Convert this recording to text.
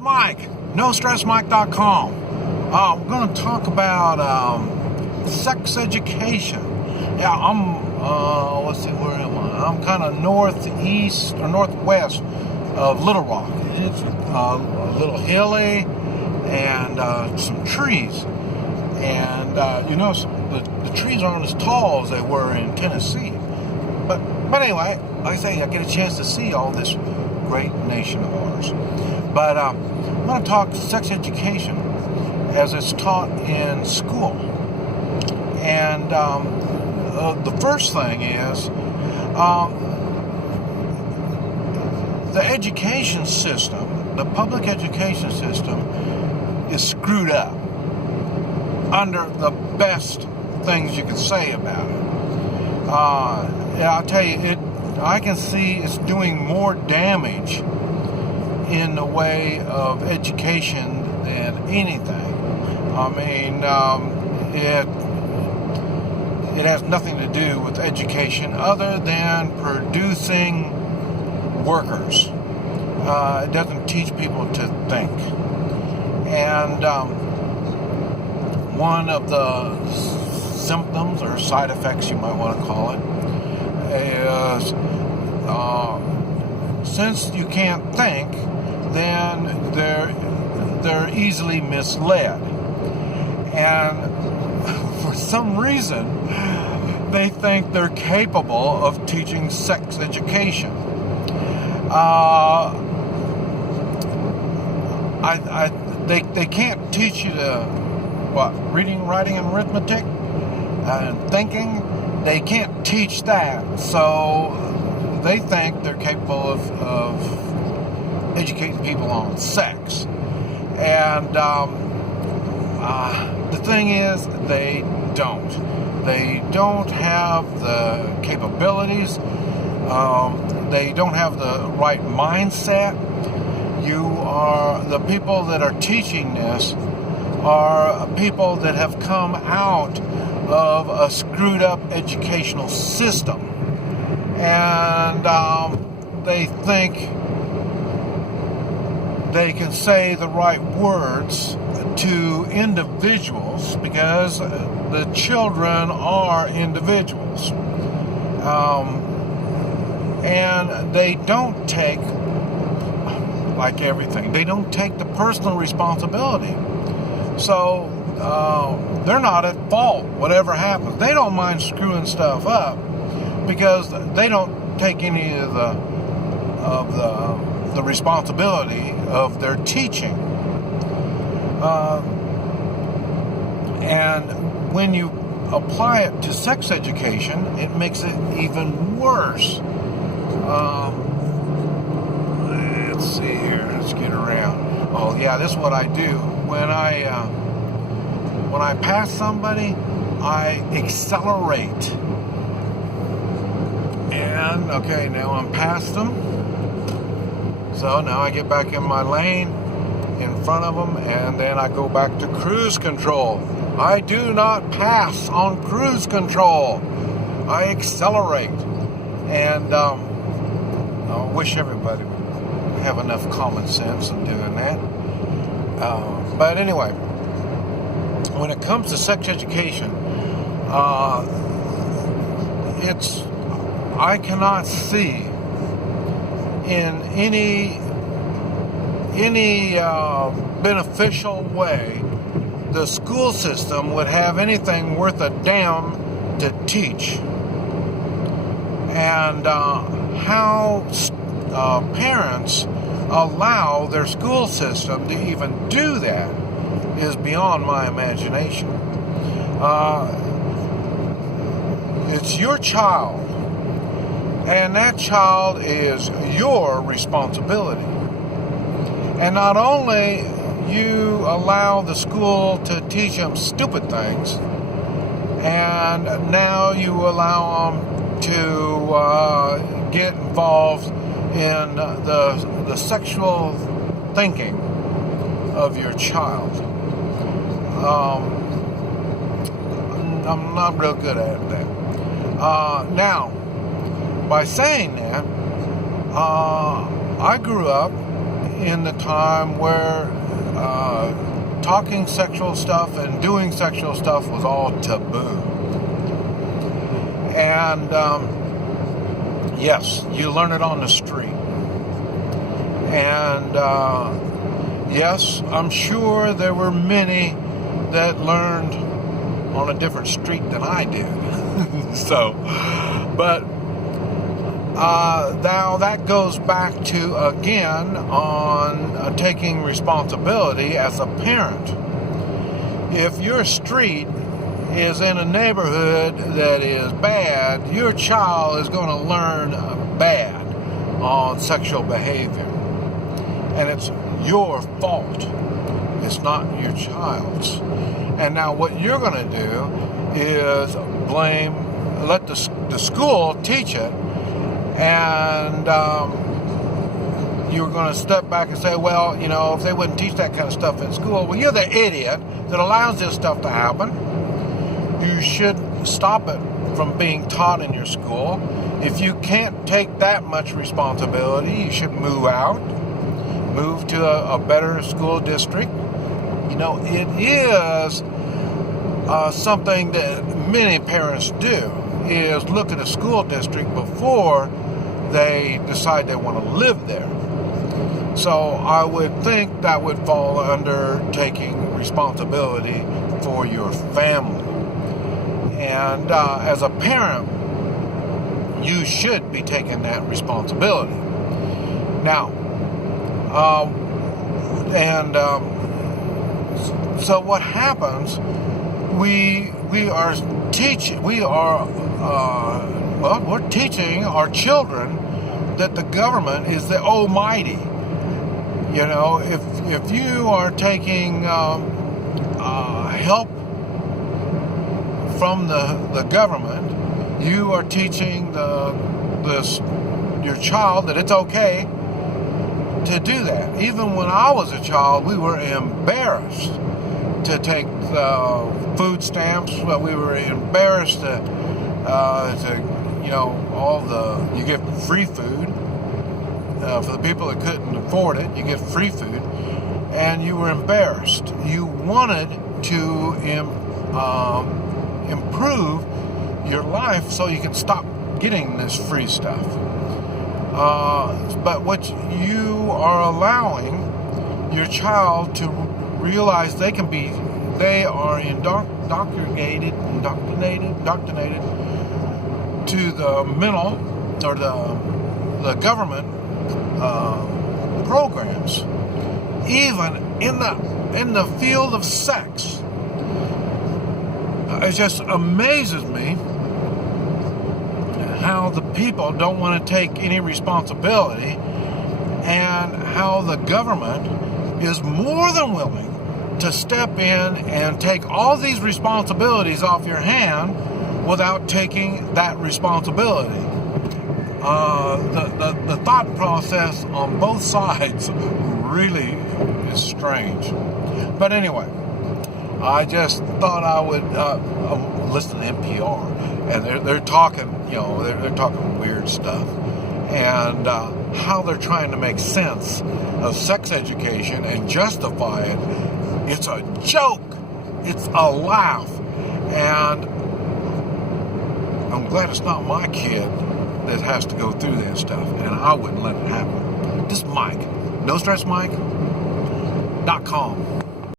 Mike, NoStressMike.com. We're going to talk about sex education. Yeah, let's see, where am I? I'm kind of northeast or northwest of Little Rock. It's a little hilly and some trees. And the trees aren't as tall as they were in Tennessee. But anyway, like I say, I get a chance to see all this great nation of ours. But I want to talk sex education as it's taught in school. And the first thing is the education system, the public education system is screwed up under the best things you can say about it. I'll tell you, I can see it's doing more damage in the way of education than anything. I mean, it has nothing to do with education other than producing workers. It doesn't teach people to think. And one of the symptoms or side effects, you might want to call it, is since you can't think, then they're easily misled. And for some reason, they think they're capable of teaching sex education. They can't teach you reading, writing, and arithmetic, and thinking. They can't teach that, so they think they're capable of educating people on sex. And the thing is, they don't. They don't have the capabilities. They don't have the right mindset. The people that are teaching this are people that have come out of a screwed up educational system. And they think they can say the right words to individuals because the children are individuals. And they don't take, like everything, they don't take the personal responsibility. So they're not at fault, whatever happens. They don't mind screwing stuff up because they don't take any of the responsibility of their teaching. And when you apply it to sex education, it makes it even worse. Let's see here. Let's get around. Oh yeah, this is what I do when I pass somebody. I accelerate. And okay, now I'm past them. So now I get back in my lane in front of them, and then I go back to cruise control. I do not pass on cruise control. I accelerate. And I wish everybody would have enough common sense in doing that. But anyway, when it comes to sex education, I cannot see in any beneficial way the school system would have anything worth a damn to teach. And how parents allow their school system to even do that is beyond my imagination. It's your child, and that child is your responsibility. And not only you allow the school to teach them stupid things, and now you allow them to get involved in the sexual thinking of your child. I'm not real good at that. Now, by saying that, I grew up in the time where talking sexual stuff and doing sexual stuff was all taboo. And yes, you learn it on the street. And yes, I'm sure there were many that learned on a different street than I did. So, but now that goes back to, again, on taking responsibility as a parent. If your street is in a neighborhood that is bad, your child is going to learn bad on sexual behavior. And it's your fault. It's not your child's. And now what you're going to do is let the school teach it, and you're going to step back and say, well, if they wouldn't teach that kind of stuff in school, well, you're the idiot that allows this stuff to happen. You should stop it from being taught in your school. If you can't take that much responsibility, you should move out. Move to a better school district. It is something that many parents do, is look at a school district before they decide they want to live there. So I would think that would fall under taking responsibility for your family. And as a parent, you should be taking that responsibility. Now, so what happens, we're teaching our children that the government is the almighty. If you are taking help from the government, you are teaching your child that it's okay to do that. Even when I was a child, we were embarrassed to take food stamps. We were embarrassed to you get free food for the people that couldn't afford it. You get free food, and you were embarrassed. You wanted to improve your life so you could stop getting this free stuff. But what you are allowing your child to realize they are indoctrinated to the mental or the government programs, even in the field of sex. It just amazes me how the people don't want to take any responsibility, and how the government is more than willing to step in and take all these responsibilities off your hand without taking that responsibility. The thought process on both sides really is strange. But anyway, I just thought I would listen to NPR, and they're talking, they're talking weird stuff, and how they're trying to make sense of sex education and justify it. It's a joke. It's a laugh, and I'm glad it's not my kid that has to go through that stuff, and I wouldn't let it happen. This is Mike, NoStressMike.com.